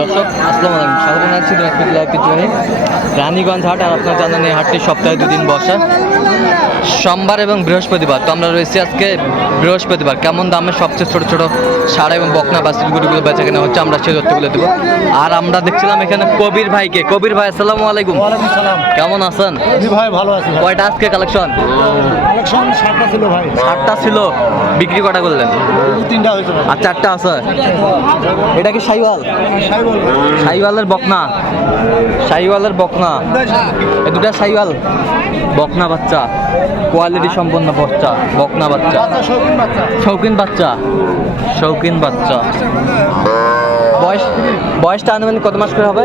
দর্শক, আসসালামু আলাইকুম। স্বাগত জানাচ্ছি জেলার ঐতিহ্যবাহী রানীগঞ্জ হাট আর আপনার জানেন এই হাটটি সপ্তাহে দুদিন বসা। সোমবার এবং বৃহস্পতিবার। তো আমরা রয়েছি আজকে বৃহস্পতিবার। কেমন দামে সবচেয়ে ছোট ছোট সারা এবং বকনা বাসির গরুগুলো বেচা কেনা হচ্ছে আমরা সেই তথ্যগুলো দেবো। আর আমরা দেখছিলাম এখানে কবির ভাইকে। কবির ভাই আসসালামু আলাইকুম। কেমন আছেন? ভাই ভালো আছি কয়টা আজকে কালেকশন? কালেকশন সাতটা ছিল ভাই। আটটা ছিল। বিক্রি কটা করলেন? তিনটা হয়েছে আর চারটা আছে। এটা কি সাইওয়াল। সাইওয়ালের বকনা। সাইওয়ালের বকনা। এ দুটা সাইওয়াল। বকনা বাচ্চা। কোয়ালিটি সম্পন্ন বাচ্চা বকনা বাচ্চা। বাচ্চা শৌখিন বাচ্চা। শৌখিন বাচ্চা শৌখিন বাচ্চা। বয়স বয়সটা আনুমানিক কত মাস করে হবে?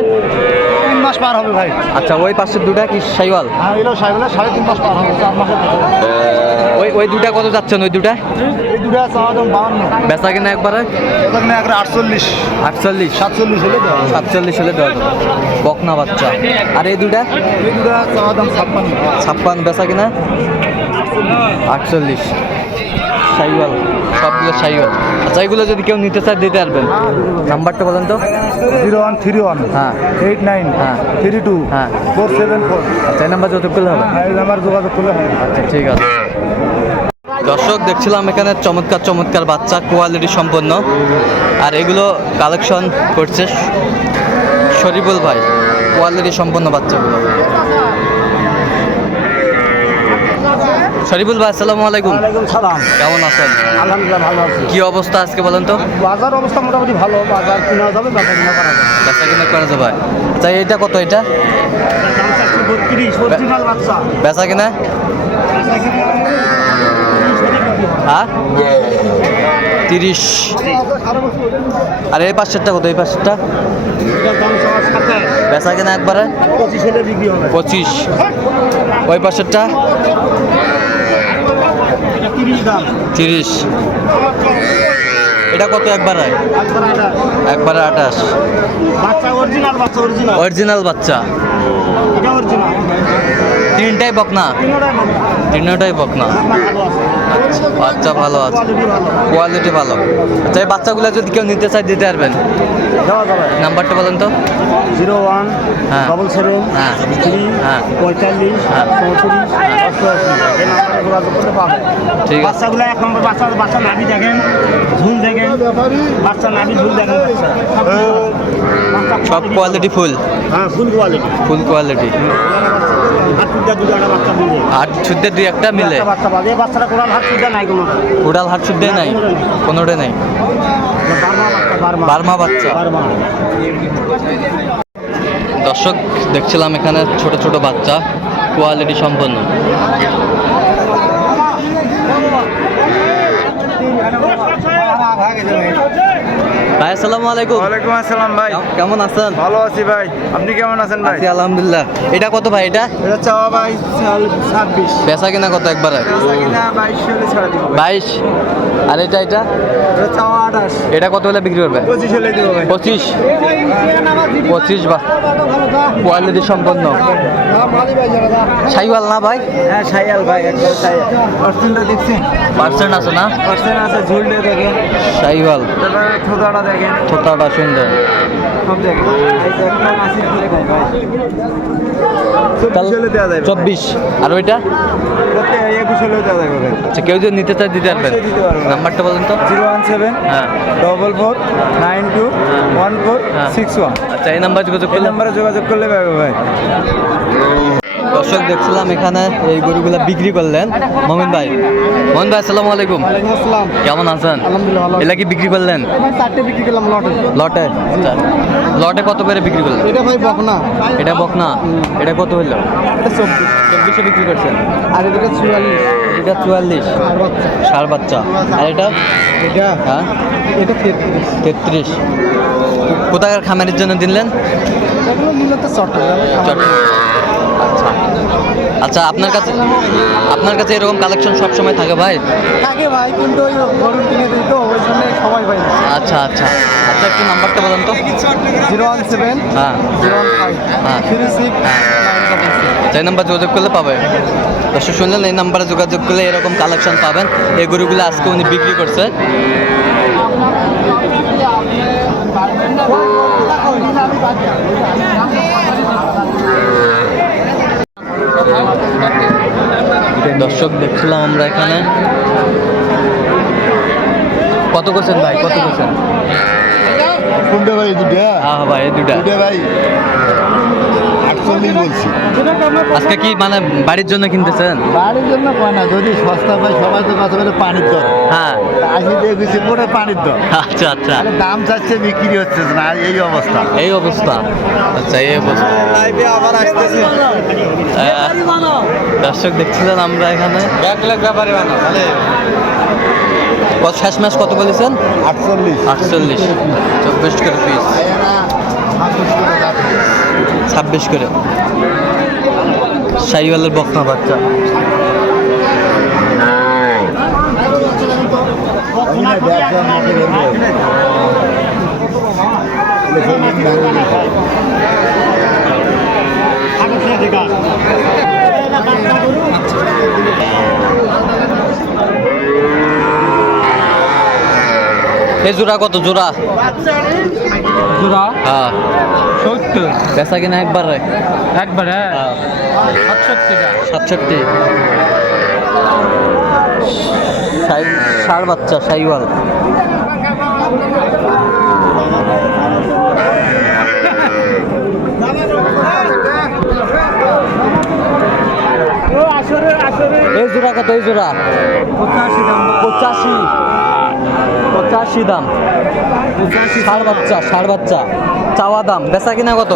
তিন মাস পার হবে ভাই। আচ্ছা ওই পাশের দুটা কি সাইওয়াল? হ্যাঁ এলো সাই বলে সাড়ে তিন মাস পার হবে চার মাসের ওই ওই দুটা কত যাচ্ছেন ওই দুটা? এই দুটো চাওয়া দাম বাউন্ন। বেচা কিনা একবারে? এবার না একটা আটচল্লিশ। আটচল্লিশ? সাতচল্লিশ হলে দেওয়া সাতচল্লিশ হলে দেওয়া বকনা বাচ্চা। আর এই দুটা? এই দুটো চাওয়া দাম ছাপ্পান্ন। ছাপ্পান্ন বেচা কিনা? আটচল্লিশ। সাইওয়াল সবগুলো সাইওয়াল। আচ্ছা এগুলো যদি কেউ নিতে চায় দিতে পারবেন। নাম্বারটা বলেন তো। জিরো ওয়ান থ্রি ওয়ান হ্যাঁ। এইট নাইন হ্যাঁ। থ্রি টু হ্যাঁ। Four seven four. আচ্ছা এই নাম্বার যত করলে হবে? এই নাম্বার যোগাযোগ করলে হবে। আচ্ছা ঠিক আছে। দর্শক দেখছিলাম এখানে চমৎকার চমৎকার বাচ্চা কোয়ালিটি সম্পন্ন। আর এগুলো কালেকশন করছে শরীফুল ভাই কোয়ালিটি সম্পন্ন বাচ্চাগুলো। শরীফুল ভাই আসসালামু আলাইকুম। ওয়ালাইকুম সালাম। কেমন আছেন? আলহামদুলিল্লাহ ভালো আছি। কি অবস্থা আজকে বলেন তো? বাজার অবস্থা মোটামুটি ভালো। বাজার কিনা যাবে বাজার কিনা করা যাবে। বেচা কিনা করা যাবে। আচ্ছা এটা কত এটা? বেচা কিনা? হ্যাঁ? তিরিশ। আর এই পাশেরটা কত? এই পাশেরটা বেচা কিনা একবারে? পঁচিশ ওই পাশেরটা তিরিশ এটা কত একবারে একবার আঠাশ। বাচ্চা অরিজিনাল বাচ্চা তিনটাই বকনা? তিনোটাই বকনা। আছে বাচ্চা ভালো আছে। কোয়ালিটি ভালো। ভালো আচ্ছা এই বাচ্চাগুলো যদি কেউ নিতে চায় দিতে পারবেন? নাম্বারটা বলেন তো। জিরো ওয়ান হ্যাঁ। Double seven. থ্রি। পঁয়তাল্লিশ হ্যাঁ। চৌত্রিশ ঠিক আছে। বাচ্চাগুলো এক নম্বর বাচ্চা বাচ্চা নাভি দেখেন ঝুল দেখেন। বাচ্চা নাভি ঝুল দেখেন সব কোয়ালিটি ফুল। হ্যাঁ ফুল কোয়ালিটি ফুল কোয়ালিটি হাট শুদ্ধে দুই একটা মিলে? উড়াল হাট শুদ্ধে নাই কোনোটা নেই? বার্মা বাচ্চা দর্শক দেখছিলাম এখানে ছোট ছোট বাচ্চা কোয়ালিটি সম্পন্ন। ভাই আসসালামু আলাইকুম। ওয়ালাইকুম আসসালাম ভাই। কেমন আছেন? ভালো আছি ভাই। আপনি কেমন আছেন ভাই? আছি আলহামদুলিল্লাহ। এটা কত ভাই এটা? এটা চাওয়া ভাই ছাব্বিশ। বেচা কিনা কত একবারে? কিনা বাইশ হলে ছাড়া দিব বাইশ? আর এটা এটা? এটা কত হলে বিক্রি করবে? পঁচিশ পঁচিশ। বা কোয়ালিটি সম্পন্ন। সাইওয়াল না ভাই? হ্যাঁ সাইয়াল ভাই পার্সেন্টটা দেখছেন? পার্সেন্ট আছে না? পার্সেন্ট আছে ঝুলটা দেখেন। সাইওয়াল। দেখেন। সুন্দর। চব্বিশ আর ওইটা? আচ্ছা কেউ যদি নিতে চায় দিতে পারবেন। নাম্বারটা বলুন তো? জিরো ওয়ান সেভেন হ্যাঁ। Double four nine two one four হ্যাঁ। Six one. আচ্ছা এই নাম্বার যোগাযোগ এই নাম্বারে যোগাযোগ করলে পাবে ভাই। দর্শক দেখছিলাম এখানে এই গরুগুলা বিক্রি করলেন। মমিন ভাই মমিন ভাই আসসালামু আলাইকুম। কেমন আছেন? এলা কি বিক্রি করলেন? বিক্রি করলাম লটে। লটে? আচ্ছা। কত করে বিক্রি করলেন? এটা ভাই বকনা। এটা বকনা? এটা কত হইল? এটা চব্বিশ। চব্বিশে বিক্রি করছেন? আর এটা চুয়াল্লিশ। এটা চুয়াল্লিশ। আর বাচ্চা। আর এটা? এটা হ্যাঁ? এটা তেত্রিশ। তেত্রিশ। কোথাকার খামারের জন্য দিলেন চট্টগ্রাম। আচ্ছা। আচ্ছা আপনার কাছে আপনার কাছে এরকম কালেকশন সব সময় থাকে ভাই? থাকে ভাই কিন্তু ওই গরু কিনে দিই তো ওই জন্য সময় পাই না। আচ্ছা আচ্ছা। আচ্ছা একটু নাম্বারটা বলুন তো। জিরো ওয়ান সেভেন হ্যাঁ। জিরো ওয়ান ফাইভ হ্যাঁ। থ্রি সিক্স নাইন যে নাম্বার যোগাযোগ করলে পাবে। দর্শক শুনলেন এই নাম্বারে যোগাযোগ করলে এরকম কালেকশন পাবেন। এই গরুগুলো আজকে উনি বিক্রি করছে। দর্শক দেখছিলাম আমরা এখানে। কত করছেন ভাই? কত করছেন? কোনটা ভাই দুটা। হ্যাঁ ভাই দুটা। দুটা ভাই। বলছি। আজকে কি মানে বাড়ির জন্য কিনতেছেন? বাড়ির জন্য কয় না যদি সস্তা পাই সবাই তো কথা বলে পানির দর। হ্যাঁ। আশি দিয়ে বেশি করে পানির দর। আচ্ছা আচ্ছা। দাম চাচ্ছে বিক্রি হচ্ছে না এই অবস্থা। এই অবস্থা। আচ্ছা এই অবস্থা। আবার আসতেছে দর্শক দেখছিলেন আমরা এখানে? এক লাখ ব্যাপারে কত শেষ ম্যাচ কত বলেছেন? আটচল্লিশ। আটচল্লিশ। চব্বিশ করে পিস। ছাব্বিশ করে। শাহিওয়ালের বকনা বাচ্চা। এই জোড়া কত? জোড়া? জোড়া? হ্যাঁ। সত্তর। বেচা কিনা একবার একবার হ্যাঁ। সাতষট্টি সাতষট্টি। ষাড় বাচ্চা সাইওয়াল। এই জোড়া কত? এই জোড়া? পঁচাশি পঁচাশি। পঁচাশি দাম। ষাড় বাচ্চা ষাড় বাচ্চা। চাওয়া দাম। বেচা কিনা কত?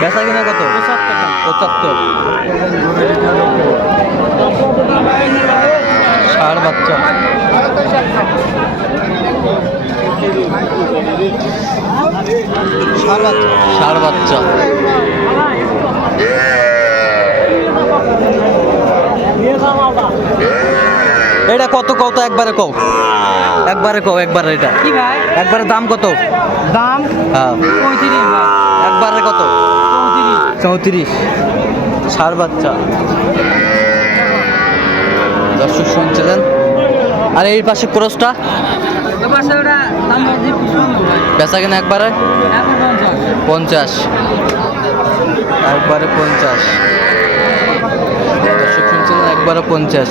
বেচা কিনা কত? পঁচাত্তর। ষাড় বাচ্চা। ষাড় বাচ্চা। এটা কত কত? একবারে কও। একবারে কও একবারে এটা। কি ভাই? একবারে দাম কত? দাম? হ্যাঁ। পঁয়ত্রিশ একবারে কত? চৌত্রিশ। ষাড় বাচ্চা। দর্শক শুনছিলেন? আর এই পাশে ক্রসটা? বেচা কিনা একবারে? পঞ্চাশ। পঞ্চাশ। একবারে পঞ্চাশ। দর্শক শুনছিলেন একবারে পঞ্চাশ।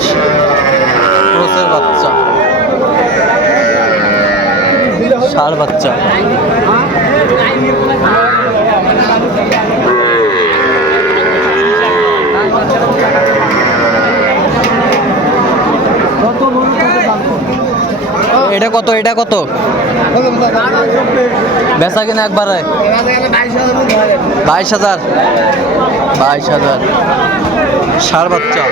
ক্রসের বাচ্চা। ষাড় বাচ্চা। এটা কত? এটা কত? বেচা কিনা একবারে? বাইশ হাজার। বাইশ হাজার। ষাড় বাচ্চা।